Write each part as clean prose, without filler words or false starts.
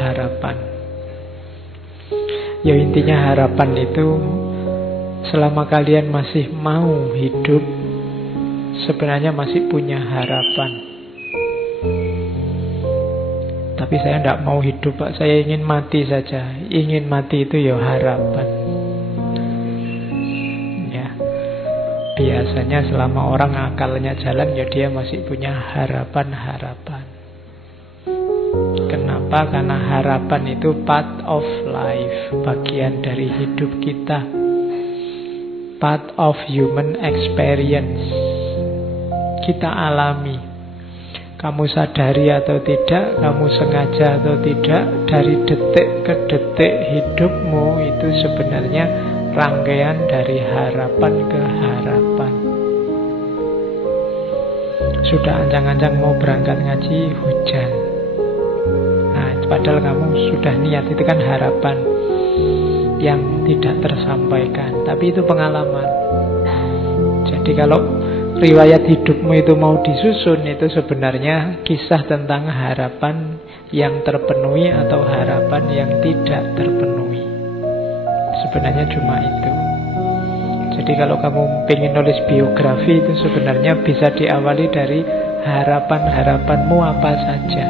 harapan. Ya intinya harapan itu, selama kalian masih mau hidup, sebenarnya masih punya harapan. Tapi saya tidak mau hidup, Pak. Saya ingin mati saja. Ingin mati itu ya harapan. Ya, biasanya selama orang akalnya jalan, ya dia masih punya harapan-harapan. Kenapa? Karena harapan itu part of life, bagian dari hidup kita, part of human experience. Kita alami. Kamu sadari atau tidak, kamu sengaja atau tidak, dari detik ke detik hidupmu itu sebenarnya rangkaian dari harapan ke harapan. Sudah ancang-ancang mau berangkat ngaji, hujan. Padahal kamu sudah niat, itu kan harapan yang tidak tersampaikan. Tapi itu pengalaman. Jadi kalau riwayat hidupmu itu mau disusun, itu sebenarnya kisah tentang harapan yang terpenuhi atau harapan yang tidak terpenuhi. Sebenarnya cuma itu. Jadi kalau kamu pengen nulis biografi, itu sebenarnya bisa diawali dari harapan-harapanmu apa saja.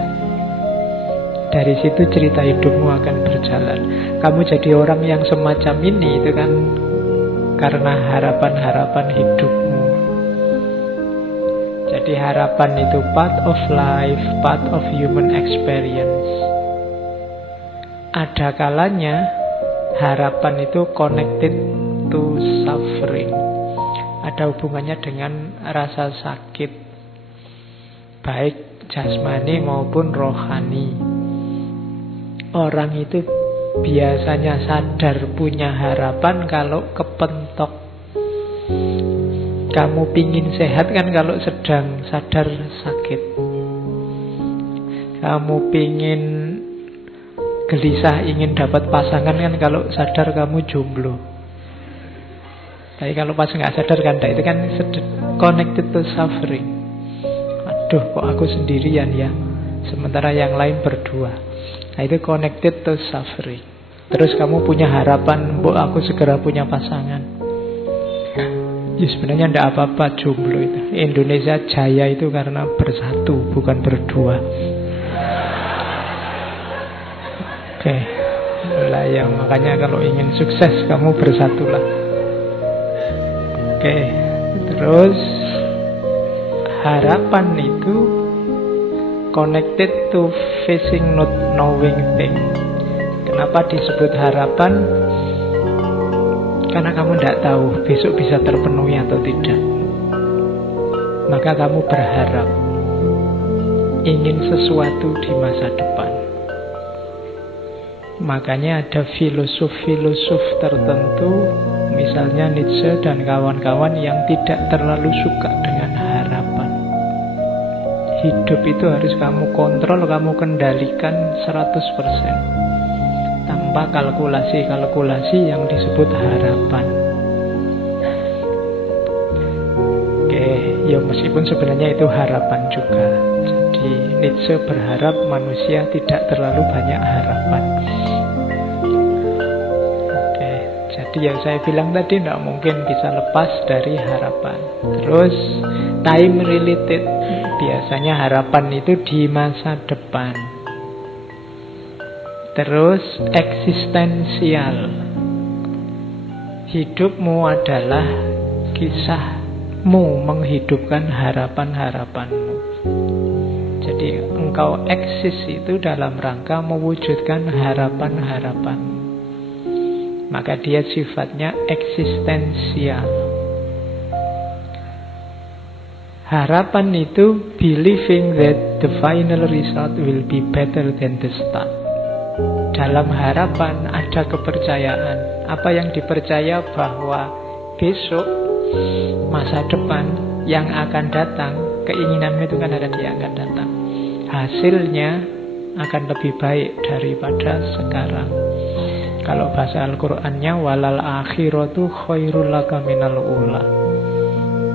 Dari situ cerita hidupmu akan berjalan. Kamu jadi orang yang semacam ini itu kan karena harapan-harapan hidupmu. Jadi harapan itu part of life, part of human experience. Ada kalanya harapan itu connected to suffering. Ada hubungannya dengan rasa sakit, baik jasmani maupun rohani. Orang itu biasanya sadar punya harapan kalau kepentok. Kamu pingin sehat kan kalau sedang sadar sakit. Kamu pingin gelisah ingin dapat pasangan kan kalau sadar kamu jomblo. Tapi kalau pas nggak sadar kan, itu kan connected to suffering. Aduh, kok aku sendirian ya, sementara yang lain berdua. Nah, itu connected to suffering. Terus kamu punya harapan, aku segera punya pasangan. Ya sebenarnya tidak apa-apa jomblo itu. Indonesia jaya itu karena bersatu, bukan berdua. Oke. Lah ya, makanya kalau ingin sukses kamu bersatulah. Oke. Terus harapan itu connected to facing not knowing thing. Kenapa disebut harapan? Karena kamu tidak tahu besok bisa terpenuhi atau tidak. Maka kamu berharap ingin sesuatu di masa depan. Makanya ada filosof-filosof tertentu, misalnya Nietzsche dan kawan-kawan, yang tidak terlalu suka dengan harapan. Hidup itu harus kamu kontrol, kamu kendalikan 100%. Tanpa kalkulasi-kalkulasi yang disebut harapan. Oke, ya meskipun sebenarnya itu harapan juga. Jadi Nietzsche berharap manusia tidak terlalu banyak harapan. Oke, jadi yang saya bilang tadi tidak mungkin bisa lepas dari harapan. Terus time related. Biasanya harapan itu di masa depan. Terus eksistensial. Hidupmu adalah kisahmu menghidupkan harapan-harapanmu. Jadi engkau eksis itu dalam rangka mewujudkan harapan-harapan. Maka dia sifatnya eksistensial. Harapan itu believing that the final result will be better than the start. Dalam harapan ada kepercayaan. Apa yang dipercaya bahwa besok, masa depan yang akan datang, keinginanmu itu kan ada yang akan datang. Hasilnya akan lebih baik daripada sekarang. Kalau bahasa Al-Qur'annya walal akhiratu khairul laka minal ula.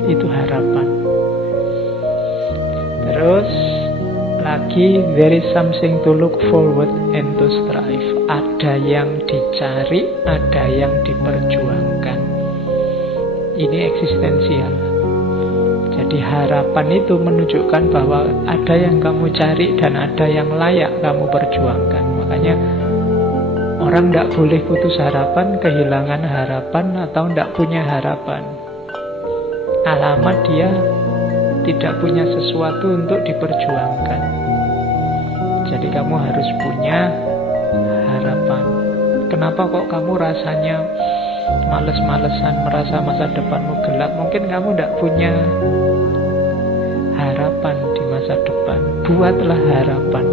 Itu harapan. Terus lagi, there is something to look forward and to strive. Ada yang dicari, ada yang diperjuangkan. Ini eksistensial. Jadi harapan itu menunjukkan bahwa ada yang kamu cari dan ada yang layak kamu perjuangkan. Makanya orang tidak boleh putus harapan, kehilangan harapan, atau tidak punya harapan. Alamat dia tidak punya sesuatu untuk diperjuangkan. Jadi kamu harus punya harapan. Kenapa kok kamu rasanya males-malesan, merasa masa depanmu gelap? Mungkin kamu tidak punya harapan di masa depan. Buatlah harapan.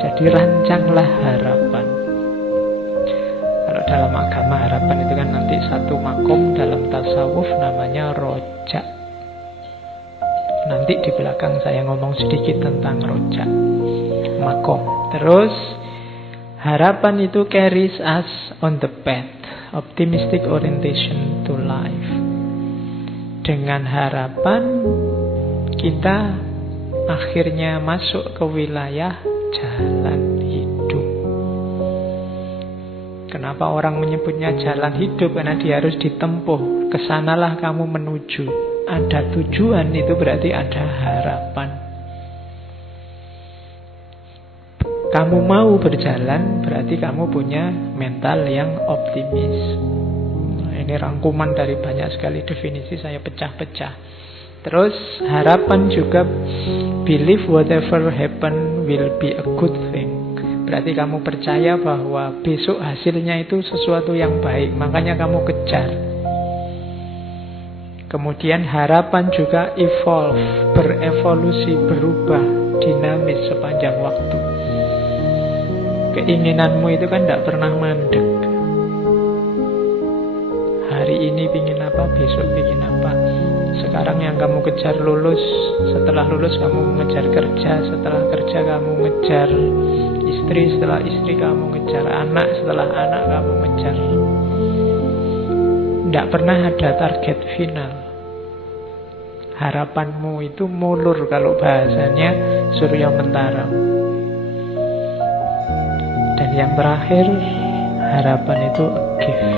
Jadi rancanglah harapan. Kalau dalam agama harapan itu kan nanti satu makom dalam tasawuf namanya rojak. Nanti di belakang saya ngomong sedikit tentang rojak, makom. Terus harapan itu carries us on the path, optimistic orientation to life. Dengan harapan kita akhirnya masuk ke wilayah jalan hidup. Kenapa orang menyebutnya jalan hidup? Karena dia harus ditempuh. Kesanalah kamu menuju. Ada tujuan, itu berarti ada harapan. Kamu mau berjalan, berarti kamu punya mental yang optimis. Nah, ini rangkuman dari banyak sekali definisi, saya pecah-pecah. Terus harapan juga believe whatever happen will be a good thing. Berarti kamu percaya bahwa besok hasilnya itu sesuatu yang baik, makanya kamu kejar. Kemudian harapan juga evolve, berevolusi, berubah, dinamis sepanjang waktu. Keinginanmu itu kan tidak pernah mandek. Hari ini pingin apa, besok pingin apa. Sekarang yang kamu kejar lulus, setelah lulus kamu mengejar kerja, setelah kerja kamu mengejar istri, setelah istri kamu mengejar anak, setelah anak kamu mengejar. Tidak pernah ada target final. Harapanmu itu mulur, kalau bahasanya Surya Mentara. Dan yang terakhir, harapan itu a gift.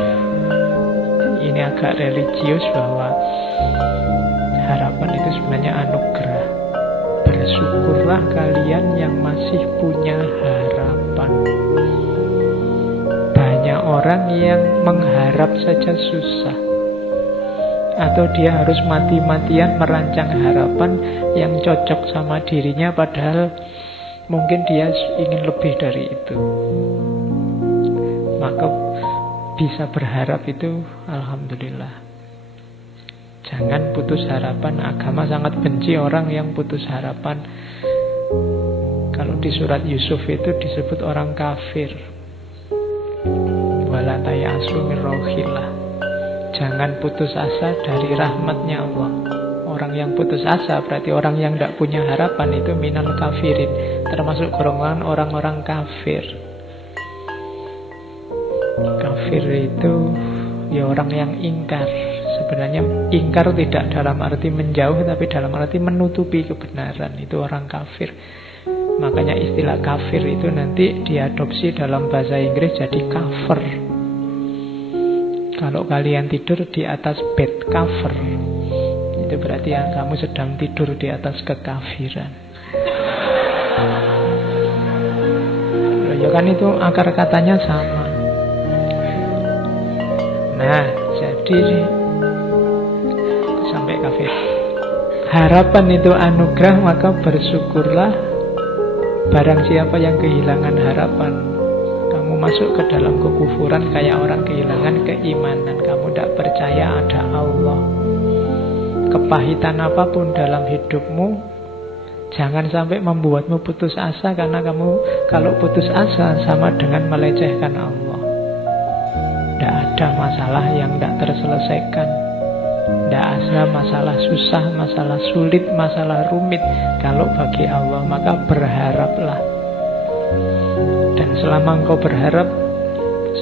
Ini agak religius bahwa harapan itu sebenarnya anugerah. Bersyukurlah kalian yang masih punya harapan. Banyak orang yang mengharap saja susah, atau dia harus mati-matian merancang harapan yang cocok sama dirinya, padahal mungkin dia ingin lebih dari itu. Maka bisa berharap itu alhamdulillah. Jangan putus harapan. Agama sangat benci orang yang putus harapan. Kalau di surat Yusuf itu disebut orang kafir. Wala tayasu min rauhillah. Jangan putus asa dari rahmatnya Allah. Orang yang putus asa berarti orang yang tidak punya harapan, itu minal kafirin, termasuk golongan orang-orang kafir. Kafir itu ya orang yang ingkar. Sebenarnya ingkar tidak dalam arti menjauh, tapi dalam arti menutupi kebenaran. Itu orang kafir. Makanya istilah kafir itu nanti diadopsi dalam bahasa Inggris jadi cover. Kalau kalian tidur di atas bed cover, itu berarti ya, kamu sedang tidur di atas kekafiran. Ya kan itu akar katanya sama. Nah, jadi sampai kafir. Harapan itu anugerah, maka bersyukurlah. Barang siapa yang kehilangan harapan, kamu masuk ke dalam kekufuran kayak orang kehilangan keimanan. Kamu tidak percaya ada Allah. Kepahitan apapun dalam hidupmu, jangan sampai membuatmu putus asa, karena kamu kalau putus asa sama dengan melecehkan Allah. Tidak ada masalah yang tidak terselesaikan. Tidak ada masalah susah, masalah sulit, masalah rumit. Kalau bagi Allah, maka berharaplah. Dan selama engkau berharap,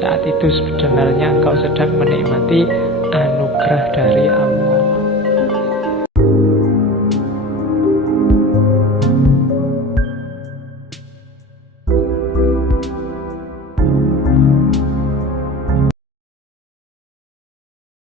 saat itu sebenarnya engkau sedang menikmati anugerah dari Allah.